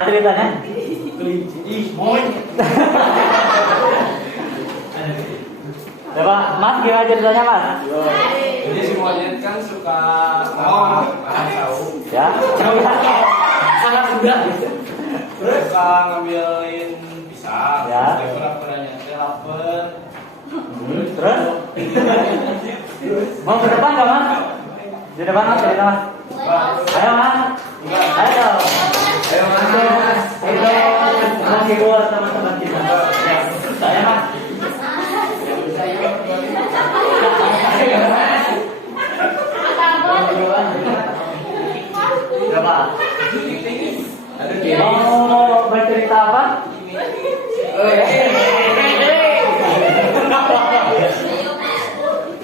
Ceritanya? Kelinci, monyet. Coba, Mas gimana ceritanya Mas? Jadi si monyet kan suka ngomong, tahu. Ya. Sangat mudah gitu. Terus suka ngambilin pisang. Ya. Terus pura-puranya teh lapar. Terus? Mau ke depan nggak Mas? Di depan Mas, cerita Mas. Ayo Mas. Ayo. Ayo mas. Ayo. Masih buat teman-teman kita. Saya Mas. Coba. Mau bercerita apa?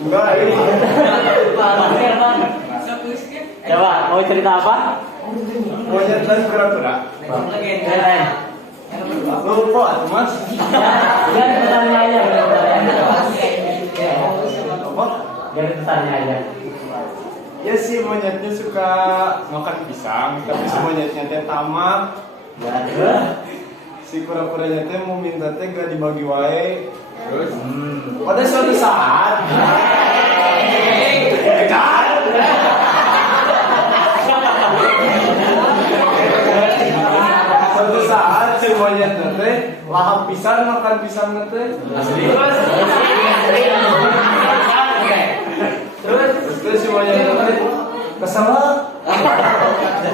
Enggak ini. Coba, mau cerita apa? Monyet dan kura-kura. Lupa tuh mas. Biar pertanyaan aja. Apa? Biar pertanyaan aja. Ya si monyetnya suka makan pisang, tapi si monyetnya teh tamak. Ya, terus? Si kura-kuranya teh mau minta teh gak dibagi wae. Terus? Pada suatu saat. Suatu saat si monyetnya teh lahap pisan makan pisang teh. Terus si monyetnya teh kesel.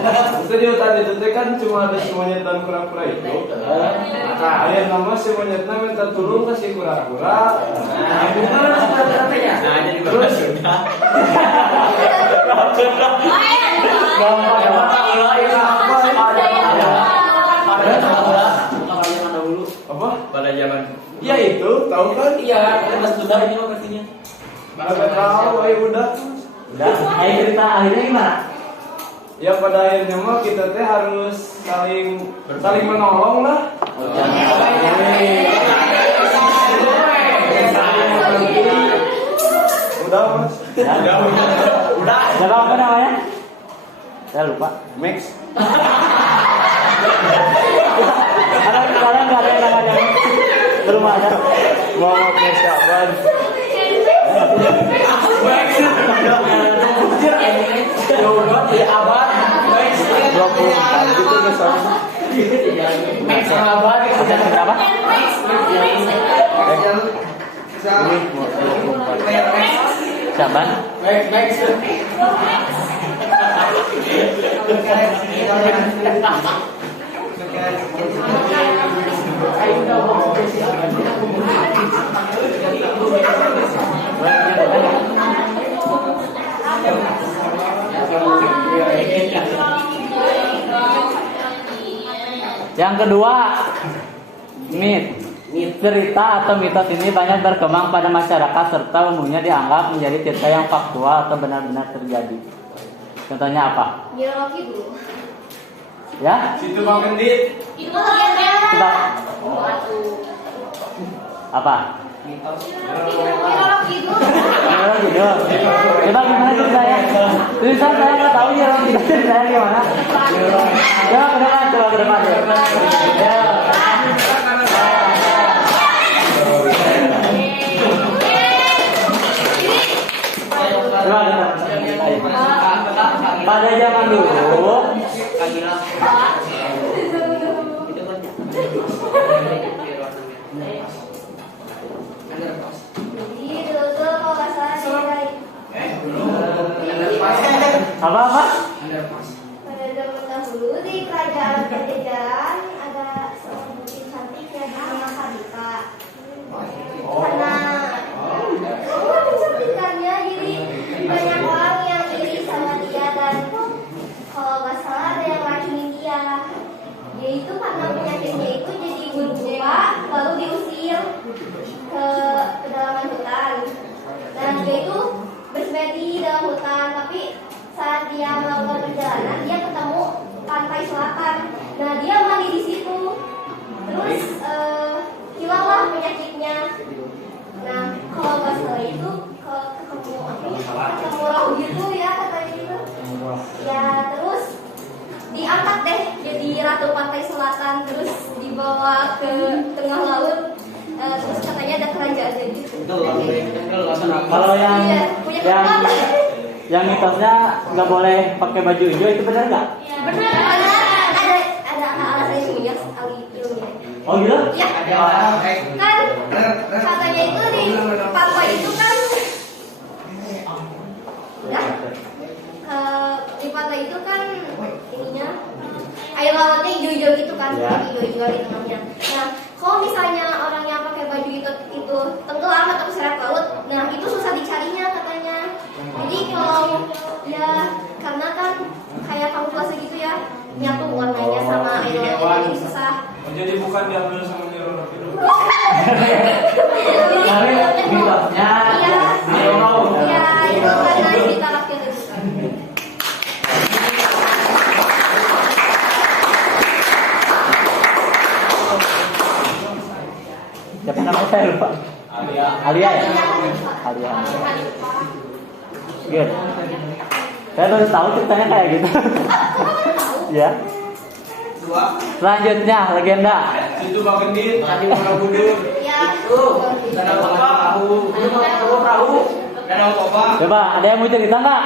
Terus di hutan itu teh kan cuma ada si monyet dan kura-kura itu. Nah, ayah nama si monyetnya minta turun ke si kura-kura. Nah, jadi terus sudah. Apa? Pada zaman Ya itu, tahu kan? iya, mas sudah ini loh pastinya. Nggak tahu, ayo udah. Udah, ayo cerita akhirnya gimana? Ya pada akhirnya mah kita teh harus saling menolong lah. Udah mas. Ya? Udah. Siapa apa namanya? Saya lupa. Max. Ada kalian nggak ada yang namanya ke rumah ada? Muhammad Max Syaban. Coba ya abad, 24 gitu udah sama. Max abad, Ada berapa? Ini mau 24. Syaban. Max. Yang kedua, cerita atau mitos ini banyak berkembang pada masyarakat serta umumnya dianggap menjadi cerita yang faktual atau benar-benar terjadi. Contohnya apa? Biologi dulu. Ya? Situ Bang Kendit. Itu bagian merah. Coba. Apa? Biologi dulu. Coba gimana ceritanya? Tulisan saya nggak tahu ya orang tidak ceritanya gimana. Coba ke depan. Ya. Coba ke depan. Pada zaman dulu, Jadi dulu tuh kalau nggak salah dari apa? pada zaman dahulu di kerajaan Pajajaran ada seorang putri cantik yang bernama Sarita. Karena kecantikannya jadi banyak orang yang iri sama dia dan kalau nggak salah ada yang racuni dia. Dia itu karena penyakitnya itu jadi berubah lalu diusir ke pedalaman hutan. Dan dia itu bersemedi di dalam hutan, tapi saat dia melakukan perjalanan dia ketemu pantai selatan. Nah dia mandi di situ. Terus hilanglah penyakitnya. Nah kalau nggak salah itu ketemu roh gitu ya katanya gitu. Ya terus diangkat deh jadi ratu pantai pantai selatan terus dibawa ke tengah laut. Terus katanya ada kerajaannya gitu. Kalau yang Iya, punya yang kekuatan. yang mitosnya nggak boleh pakai baju hijau itu benar nggak? Benar. Ada alasan ilmiah. Oh gitu? Ya. Kan katanya itu di pantai itu kan ya, di pantai itu kan ininya air lautnya hijau-hijau gitu kan, Ya. hijau-hijau di tengahnya. Nah, kalau misalnya orang yang pakai baju itu tenggelam atau keseret laut, nah itu susah dicarinya katanya. Jadi kalau ya karena kan kayak kamuflase gitu ya, nyatu warnanya sama air laut jadi susah. Oh, jadi bukan diambil sama Nyi Roro Kidul. Tapi mitosnya Iya. Nyi Iya, itu karena cerita rakyat itu. Siapa nama saya lupa? Alia ya? Alia. Good. Saya baru tahu ceritanya kayak gitu. Ya. Selanjutnya legenda. Situ Pak Gendit, Adi Borobudur. Ya. Danau Perahu. Danau Toba. Coba ada yang mau cerita nggak?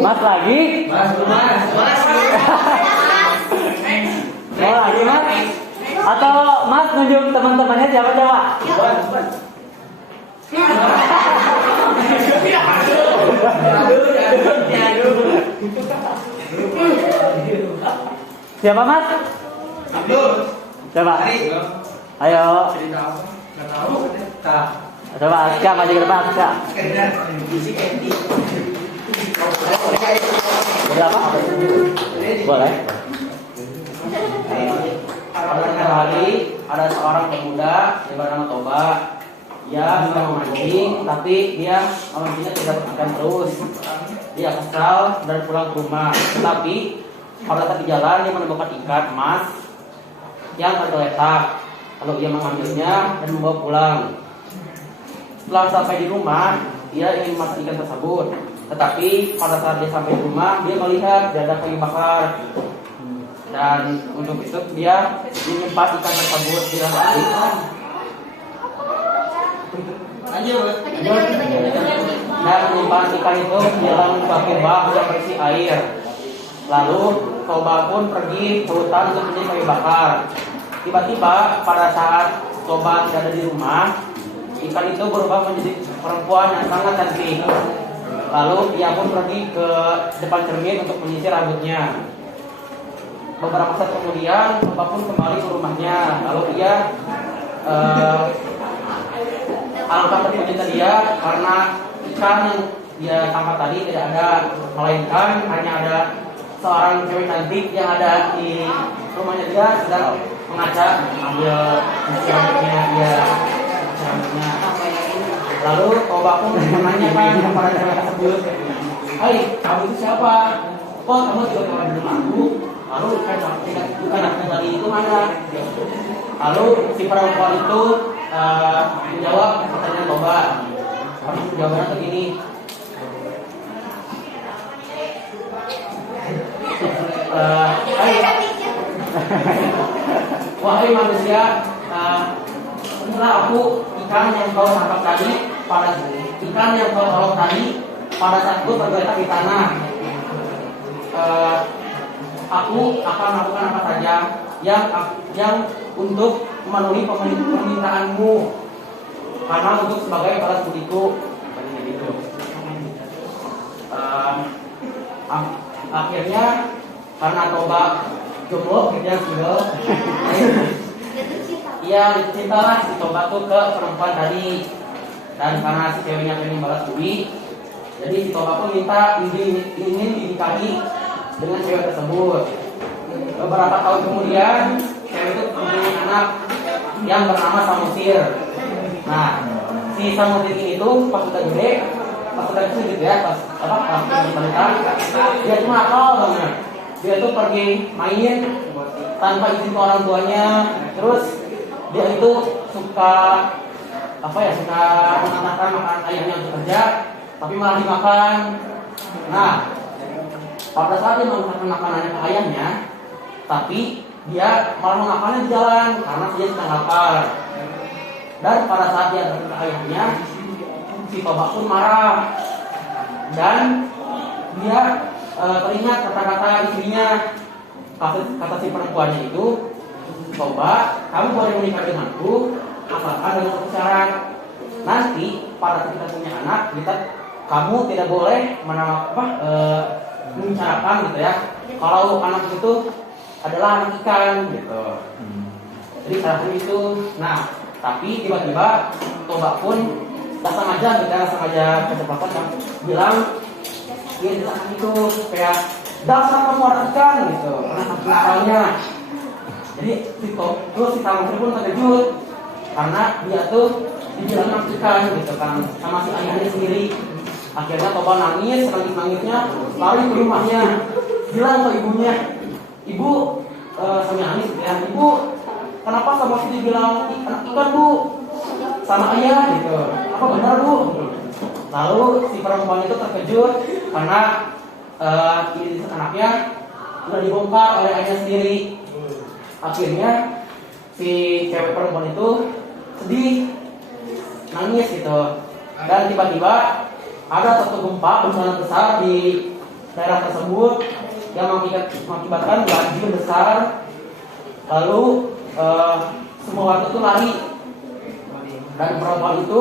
Mas lagi? Mas. Mau lagi mas? Atau mas nunjuk teman-temannya siapa coba? Siapa mas? Coba. Ayo. Coba Aska maju ke depan Aska. Berapa? Boleh. Pada hari ada seorang pemuda yang bernama Toba. Dia bisa memancing, tapi dia memancingnya tidak akan terus. Dia kesal dan pulang ke rumah. Tetapi pada saat di jalan dia menemukan ikan emas yang tergeletak. Lalu ia mengambilnya dan membawa pulang. Setelah sampai di rumah, dia ingin memasak ikan tersebut. Tetapi pada saat dia sampai di rumah, dia melihat tidak ada kayu bakar. Dan untuk itu dia menyimpan ikan tersebut di dalam air. Dan menyimpan ikan itu di dalam suatu bak yang berisi air. Lalu Toba pun pergi ke hutan untuk mencari kayu bakar. Tiba-tiba pada saat Toba tidak ada di rumah, ikan itu berubah menjadi perempuan yang sangat cantik. Lalu dia pun pergi ke depan cermin untuk menyisir rambutnya. Beberapa saat kemudian, Toba pun kembali ke rumahnya. Lalu dia alangkah terkejutnya dia karena ikan yang dia tangkap tadi tidak ada, melainkan hanya ada seorang cewek cantik yang ada di rumahnya. Dia sedang mengaca ambil rambutnya dia. Lalu Toba pun menanyakan kepada cewek tersebut, "Hai, kamu itu siapa? Kok kamu juga keluar dari rumahku? Lalu bukan aku tadi itu mana?" Lalu si perempuan itu menjawab pertanyaan Toba. Jawabannya begini, "Wahai manusia, inilah aku, ikan yang kau tangkap tadi ikan yang kau tolong tadi pada saat itu tergeletak di tanah. Aku akan melakukan apa saja yang untuk memenuhi permintaanmu, karena untuk sebagai balas budiku." Akhirnya karena Toba jomblo, dia single, ia cintalah si Toba tuh ke perempuan tadi. Dan karena si ceweknya pengen balas budi, jadi si Toba pun minta ingin dinikahi dengan cewek tersebut. Beberapa tahun kemudian, cewek itu mempunyai anak yang bernama Samosir. Nah, si Samosir ini tuh pas udah gede, gitu ya, pas dia cuma akal banget. Dia tuh pergi main tanpa izin ke orang tuanya. Terus dia itu suka mengantarkan makanan ayahnya untuk kerja, tapi malah dimakan. Nah, pada saat dia mengantarkan makanannya ke ayahnya, tapi dia malah memakannya di jalan karena dia sedang lapar. Dan pada saat dia datang ke ayahnya, si Toba pun marah dan dia teringat kata-kata istrinya. Kata si perempuannya itu, Toba, kamu boleh menikah denganku asalkan dengan satu syarat. Nanti pada ketika punya anak, kamu tidak boleh membicarakan gitu ya, kalau anak itu adalah anak ikan gitu. Jadi syaratnya itu. Nah, tapi tiba-tiba Toba pun tak sengaja kecepatan yang bilang dia bilang itu kayak dasar kamu anak ikan gitu, nakalnya. Jadi terus si Tamasri pun terkejut karena dia tuh dibilang anak ikan gitu kan sama si ayahnya sendiri. Akhirnya Toba nangis-nangisnya lari ke rumahnya, bilang ke ibunya, ibu sambil nangis ya, ibu kenapa sama si dibilang anak ikan bu sama ayah gitu, apa benar bu? Lalu si perempuan itu terkejut karena identitas anaknya sudah dibongkar oleh ayahnya sendiri. Akhirnya si cewek perempuan itu sedih, nangis gitu. Dan tiba-tiba ada satu bencana besar di daerah tersebut yang mengakibatkan banjir besar. Lalu semua warga itu lari, dan perempuan itu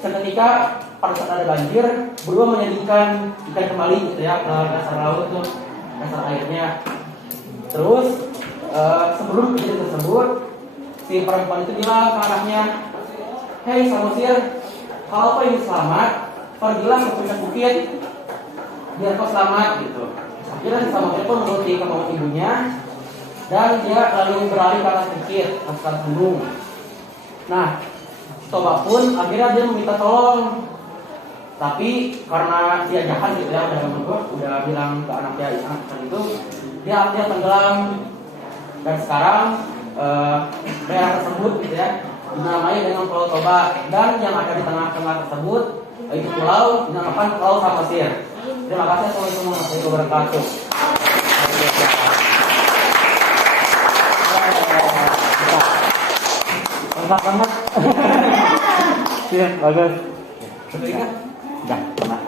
seketika pada saat ada banjir berdua menyedihkan ikan kembali gitu ya ke dasar laut tuh, dasar airnya. Terus sebelum kejadian tersebut si perempuan itu bilang ke anaknya, hei Samosir, kalau kau ingin selamat pergilah ke puncak bukit biar kau selamat gitu. Akhirnya si Samosir pun menuruti kemauan ibunya dan dia lalu beralih ke atas bukit, ke atas gunung. Nah, Toba pun akhirnya dia meminta tolong, tapi karena dia jahat gitu ya, udah bilang ke anaknya itu, dia tenggelam. Dan sekarang daerah tersebut gitu ya dinamai dengan Pulau Toba, dan yang ada di tengah-tengah tersebut itu pulau dinamakan Pulau Samosir. Terima kasih. Assalamualaikum warahmatullahi wabarakatuh. Mantap banget. Iya, bagus. Sudah. Udah, enak.